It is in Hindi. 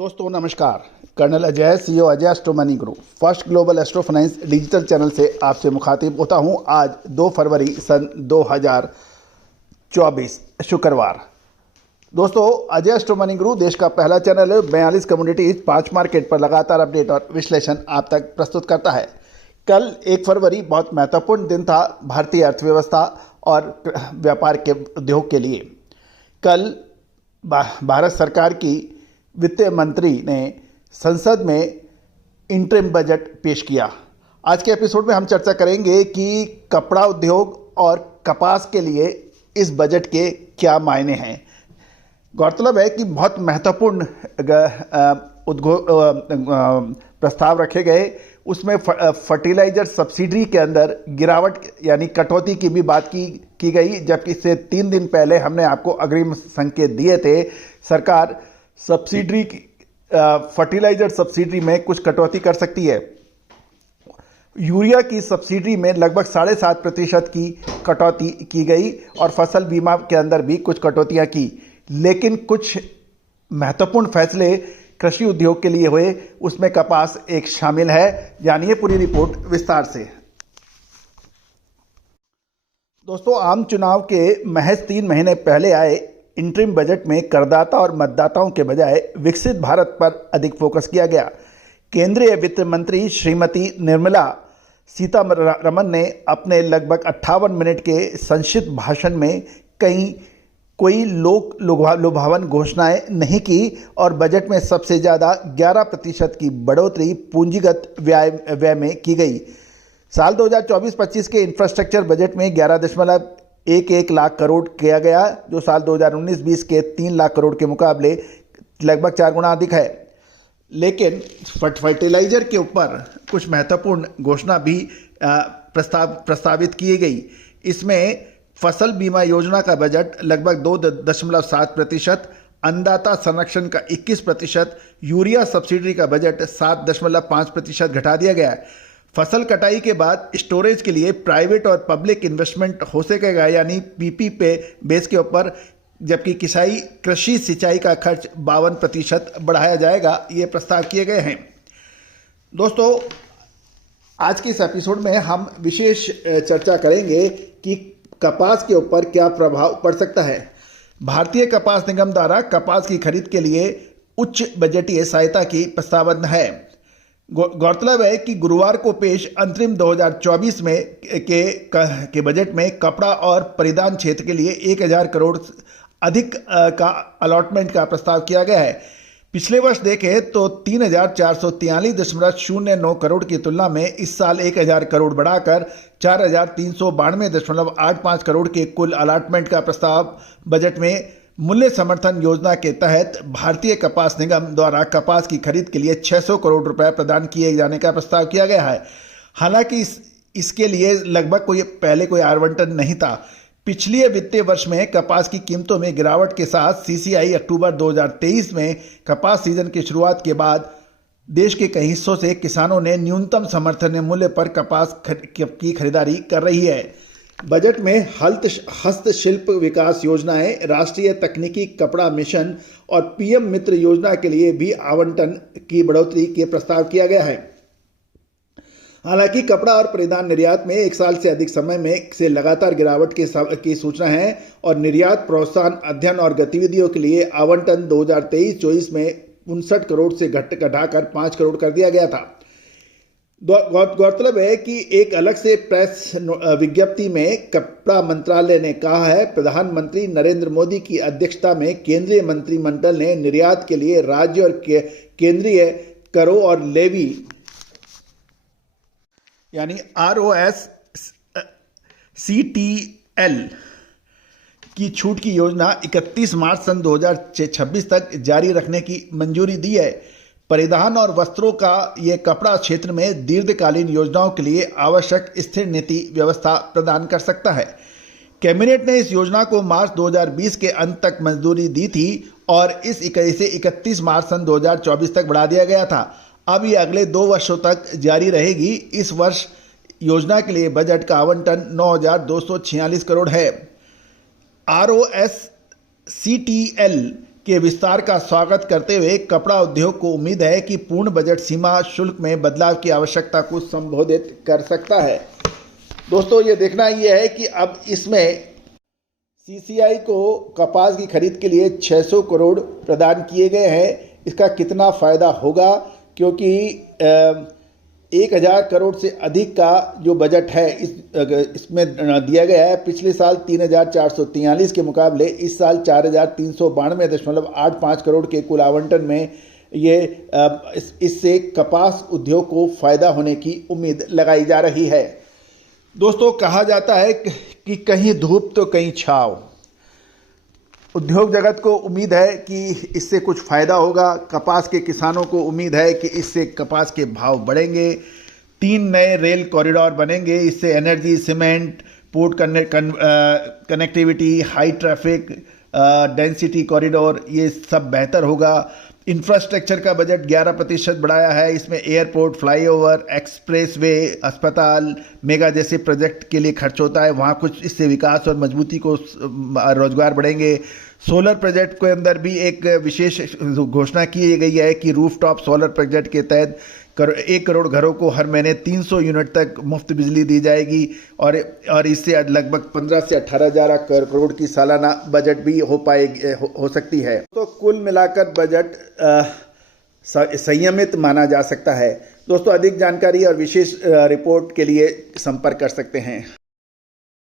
दोस्तों नमस्कार। Colonel Ajay, CEO Ajay Astro Money Group first global astro finance digital channel से आपसे मुखातिब होता हूं। आज 2 फरवरी सन 2024 शुक्रवार। दोस्तों, अजय एस्ट्रो मनी ग्रुप देश का पहला चैनल 42 कम्युनिटीज 5 मार्केट पर लगातार अपडेट और विश्लेषण आप तक प्रस्तुत करता है। कल 1 फरवरी बहुत महत्वपूर्ण दिन था भारतीय अर्थव्यवस्था और व्यापार के उद्योग के लिए। कल भारत सरकार की वित्त मंत्री ने संसद में इंटरिम बजट पेश किया। आज के एपिसोड में हम चर्चा करेंगे कि कपड़ा उद्योग और कपास के लिए इस बजट के क्या मायने हैं। गौरतलब है कि बहुत महत्वपूर्ण प्रस्ताव रखे गए। उसमें फर्टिलाइजर सब्सिडी के अंदर गिरावट यानी कटौती की भी बात की गई, जबकि इससे 3 दिन पहले हमने आपको अग्रिम संकेत दिए थे। सरकार सब्सिडी फर्टिलाइजर सब्सिडी में कुछ कटौती कर सकती है। यूरिया की सब्सिडी में लगभग 7.5% की कटौती की गई और फसल बीमा के अंदर भी कुछ कटौतियां की। लेकिन कुछ महत्वपूर्ण फैसले कृषि उद्योग के लिए हुए, उसमें कपास एक शामिल है। जानिए पूरी रिपोर्ट विस्तार से। दोस्तों, आम चुनाव के महज 3 महीने पहले आए इंटरिम बजट में करदाता और मतदाताओं के बजाय विकसित भारत पर अधिक फोकस किया गया। केंद्रीय वित्त मंत्री श्रीमती निर्मला सीतारमण ने अपने लगभग 58 मिनट के संक्षिप्त भाषण में कोई लुभावन घोषणाएं नहीं की और बजट में सबसे ज़्यादा 11% की बढ़ोतरी पूंजीगत व्यय में की गई। साल 2024-25 के इंफ्रास्ट्रक्चर बजट में 11.11 लाख करोड़ किया गया, जो साल 2019-20 के 3 लाख करोड़ के मुकाबले लगभग 4 गुना अधिक है। लेकिन फर्टिलाइजर के ऊपर कुछ महत्वपूर्ण घोषणा भी प्रस्तावित की गई। इसमें फसल बीमा योजना का बजट लगभग 2.7%, अन्नदाता संरक्षण का 21%, यूरिया सब्सिडी का बजट 7.5% घटा दिया गया है। फसल कटाई के बाद स्टोरेज के लिए प्राइवेट और पब्लिक इन्वेस्टमेंट हो सकेगा, यानी पीपी पे बेस के ऊपर, जबकि कृषि सिंचाई का खर्च 52% बढ़ाया जाएगा। ये प्रस्ताव किए गए हैं। दोस्तों, आज के इस एपिसोड में हम विशेष चर्चा करेंगे कि कपास के ऊपर क्या प्रभाव पड़ सकता है। भारतीय कपास निगम द्वारा कपास की खरीद के लिए उच्च बजटीय सहायता की प्रस्तावना है। गौरतलब है कि गुरुवार को पेश अंतरिम 2024 में के बजट में कपड़ा और परिधान क्षेत्र के लिए 1000 करोड़ अधिक का अलॉटमेंट का प्रस्ताव किया गया है। पिछले वर्ष देखें तो 3443.09 करोड़ की तुलना में इस साल 1000 करोड़ बढ़ाकर 4392.85 करोड़ के कुल अलॉटमेंट का प्रस्ताव बजट में मूल्य समर्थन योजना के तहत भारतीय कपास निगम द्वारा कपास की खरीद के लिए 600 करोड़ रुपए प्रदान किए जाने का प्रस्ताव किया गया है। हालांकि इसके लिए लगभग कोई आवंटन नहीं था। पिछले वित्तीय वर्ष में कपास की कीमतों में गिरावट के साथ सीसीआई अक्टूबर 2023 में कपास सीजन की शुरुआत के बाद देश के कई हिस्सों से किसानों ने न्यूनतम समर्थन मूल्य पर कपास की खरीदारी कर रही है। बजट में हस्तशिल्प विकास योजनाएं, राष्ट्रीय तकनीकी कपड़ा मिशन और पीएम मित्र योजना के लिए भी आवंटन की बढ़ोतरी के प्रस्ताव किया गया है। हालांकि कपड़ा और परिधान निर्यात में 1 साल से अधिक समय में से लगातार गिरावट की सूचना है और निर्यात प्रोत्साहन अध्ययन और गतिविधियों के लिए आवंटन 2023-24 में 59 करोड़ से घटाकर 5 करोड़ कर दिया गया था। गौरतलब है कि एक अलग से प्रेस विज्ञप्ति में कपड़ा मंत्रालय ने कहा है, प्रधानमंत्री नरेंद्र मोदी की अध्यक्षता में केंद्रीय मंत्रिमंडल ने निर्यात के लिए राज्य और केंद्रीय करों और लेवी यानी ROSCTL की छूट की योजना 31 मार्च सन 2026 तक जारी रखने की मंजूरी दी है। परिधान और वस्त्रों का ये कपड़ा क्षेत्र में दीर्घकालीन योजनाओं के लिए आवश्यक स्थिर नीति व्यवस्था प्रदान कर सकता है। कैबिनेट ने इस योजना को मार्च 2020 के अंत तक मंजूरी दी थी और इसे 31 मार्च सन 2024 तक बढ़ा दिया गया था। अब ये अगले 2 वर्षों तक जारी रहेगी। इस वर्ष योजना के लिए बजट का आवंटन 9246 करोड़ है। ROSCTL के विस्तार का स्वागत करते हुए कपड़ा उद्योग को उम्मीद है कि पूर्ण बजट सीमा शुल्क में बदलाव की आवश्यकता को संबोधित कर सकता है। दोस्तों, ये देखना ये है कि अब इसमें सीसीआई को कपास की खरीद के लिए 600 करोड़ प्रदान किए गए हैं। इसका कितना फ़ायदा होगा, क्योंकि 1000 करोड़ से अधिक का जो बजट है इसमें दिया गया है। पिछले साल 3443 के मुकाबले इस साल 4392.85 करोड़ के कुल आवंटन में ये इससे कपास उद्योग को फ़ायदा होने की उम्मीद लगाई जा रही है। दोस्तों, कहा जाता है कि कहीं धूप तो कहीं छाव। उद्योग जगत को उम्मीद है कि इससे कुछ फ़ायदा होगा। कपास के किसानों को उम्मीद है कि इससे कपास के भाव बढ़ेंगे। 3 नए रेल कॉरिडोर बनेंगे। इससे energy, cement, port connectivity, high traffic density corridor, ये सब बेहतर होगा। इंफ्रास्ट्रक्चर का बजट 11% बढ़ाया है। इसमें एयरपोर्ट, फ्लाईओवर, एक्सप्रेसवे, अस्पताल, मेगा जैसे प्रोजेक्ट के लिए खर्च होता है। वहाँ कुछ इससे विकास और मजबूती को रोजगार बढ़ेंगे। सोलर प्रोजेक्ट के अंदर भी एक विशेष घोषणा की गई है कि रूफटॉप सोलर प्रोजेक्ट के तहत 1 करोड़ घरों को हर महीने 300 यूनिट तक मुफ्त बिजली दी जाएगी और इससे लगभग 15 से 18,000 करोड़ की सालाना बजट भी हो सकती है। तो कुल मिलाकर बजट संयमित माना जा सकता है। दोस्तों, अधिक जानकारी और विशेष रिपोर्ट के लिए संपर्क कर सकते हैं।